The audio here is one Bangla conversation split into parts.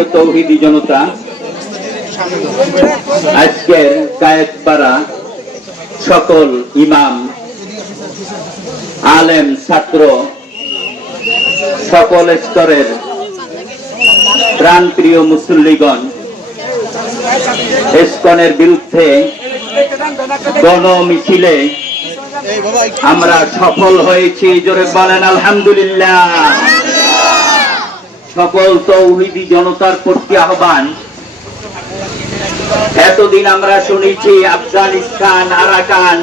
প্রিয় তৌহিদি জনতা, আজকের কায়েতপাড়া সকল ইমাম, আলেম, ছাত্র, সকল স্তরের প্রাণপ্রিয় মুসল্লিগণ, ইসকনের বিরুদ্ধে গণ মিছিলে আমরা সফল হয়েছি। জোরে বলেন আলহামদুলিল্লাহ। সকল তৌহিদি জনতার প্রতি আহ্বান, এতদিন আমরা শুনেছি আফগানিস্তান, আরাকান,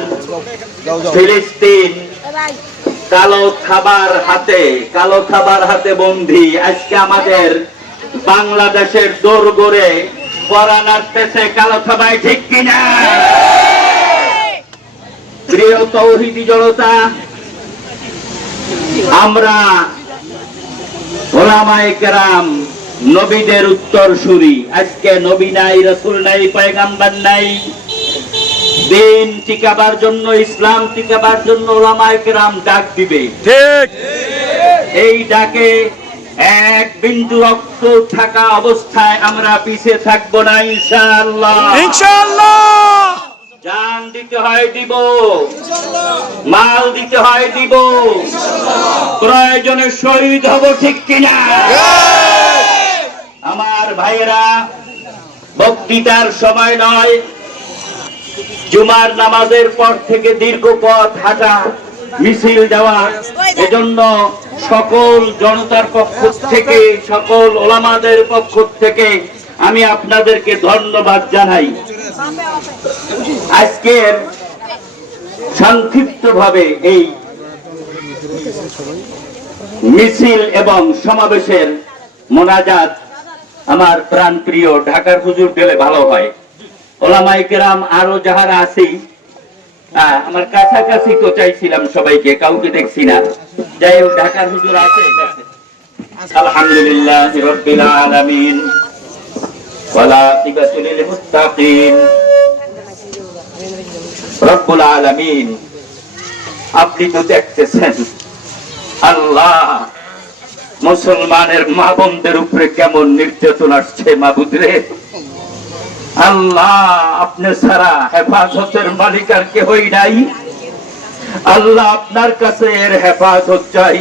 ফিলিস্তিন কালো খাবার হাতে বন্দী। আজকে আমাদের বাংলাদেশের দোরগোড়ে পরাণ আসতেছে কালো খাবায়, ঠিক কিনা? প্রিয় তৌহিদি জনতা, আমরা ওলামায়ে কেরাম নবীদের উত্তরসূরি। আজকে নবী নাই, রাসূল নাই, পয়গম্বর নাই। দিন টিকাবার জন্য, ইসলাম টিকাবার জন্য ওলামায়ে কেরাম ডাক দিবে, ঠিক? এই ডাকে এক বিন্দু রক্ত থাকা অবস্থায় আমরা পিছিয়ে থাকবো না, ইনশাআল্লাহ। ইনশাআল্লাহ জান দিতে হয় দিব, মাল দিতে হয় দিব, প্রয়োজনে শহীদ হব, ঠিক কিনা? আমার ভাইয়েরা, বক্তৃতার সময় নয়, জুমার নামাজের পর থেকে দীর্ঘ পথ হাঁটা, মিছিল দেওয়া, এজন্য সকল জনতার পক্ষ থেকে, সকল ওলামাদের পক্ষ থেকে আমি আপনাদেরকে ধন্যবাদ জানাই। আজকের সংক্ষিপ্তভাবে এই মিছিল এবং সমাবেশের মোনাজাত আমার প্রাণপ্রিয় ঢাকার হুজুর দিলে ভালো হয়। ওলামায়ে কেরাম আরো যাহারা আছি, আমার কাছাকাছি তো চাইছিলাম সবাইকে, কাউকে দেখছি না। যাই হোক, ঢাকার হুজুর আছে। আলহামদুলিল্লাহ রাব্বিল আলামিন ওয়ালা আকিবাতুল লিল মুত্তাকিন। রব্বুল আলামিন, আপনি তো দেখতেছেন আল্লাহ মুসলমানের মা বোনদের উপরে কেমন নির্যাতন আসছে। মাবুদ রে আল্লাহ, আপনি ছাড়া হেফাজতের মালিক আর কেউই নাই। আল্লাহ, আপনার কাছে এর হেফাজত চাই,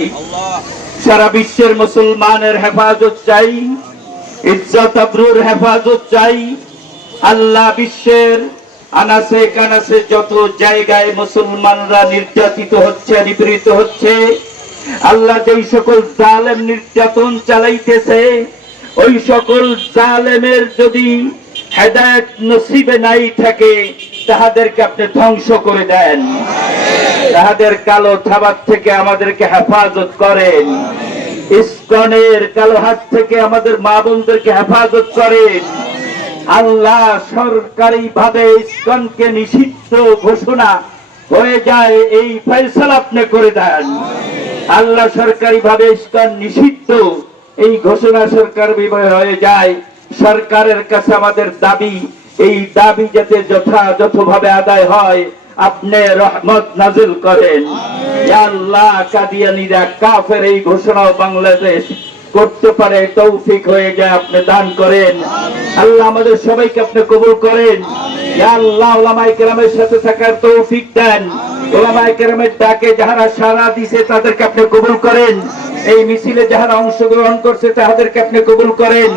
সারা বিশ্বের মুসলমানের হেফাজত চাই, ইজ্জত আবরুর হেফাজত চাই। আল্লাহ, বিশ্বের আনাসে কানাসে যত জায়গায় মুসলমানরা নির্যাতিত হচ্ছে, নিপীড়িত হচ্ছে, আল্লাহ যেই সকল জালেম নির্যাতন চালাইতেছে, ওই সকল জালেমের যদি হেদায়েত নসিবে নাই থাকে, তাহাদেরকে আপনি ধ্বংস করে দেন। তাহাদের কালো থাবার থেকে আমাদেরকে হেফাজত করেন। ইসকনের কালো হাত থেকে আমাদের মা বোনদেরকে হেফাজত করেন। আল্লাহ, সরকারি ভাবে ইসকনকে নিষিদ্ধ ঘোষণা হয়ে যায়, এই ফয়সালা আপনি করে দেন। আল্লাহ, সরকারি ভাবে ইসকন নিষিদ্ধ, এই ঘোষণা সরকার বিভাগে হয়ে যায়। সরকারের কাছে আমাদের দাবি, এই দাবি যাতে যথাযথভাবে আদায় হয়, আপনি রহমত নাজিল করেন। ইয়া আল্লাহ, কাদিয়ানীরা কাফের এই ঘোষণাও বাংলাদেশ করতে পারে তৌফিক হয়ে যায়, আপনি দান করেন। আল্লাহ, আমাদের সবাইকে আপনি কবুল করেন। ইয়া আল্লাহ, ওলামায়ে কেরামের সাথে থাকার তৌফিক দেন। ওলামায়ে কেরামের ডাকে যারা সাড়া দিয়েছে তাদেরকে আপনি কবুল করেন। এই মিছিলে যারা অংশগ্রহণ করছে তাদেরকে আপনি কবুল করেন।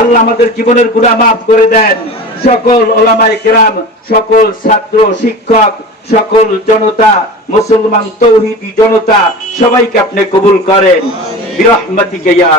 আল্লাহ, আমাদের জীবনের গুনাহ মাফ করে দেন। সকল ওলামায়ে কেরাম, সকল ছাত্র, শিক্ষক, সকল জনতা, মুসলমান তৌহিদি জনতা, সবাইকে আপনি কবুল করেন। বিরহমাতিকা ইয়া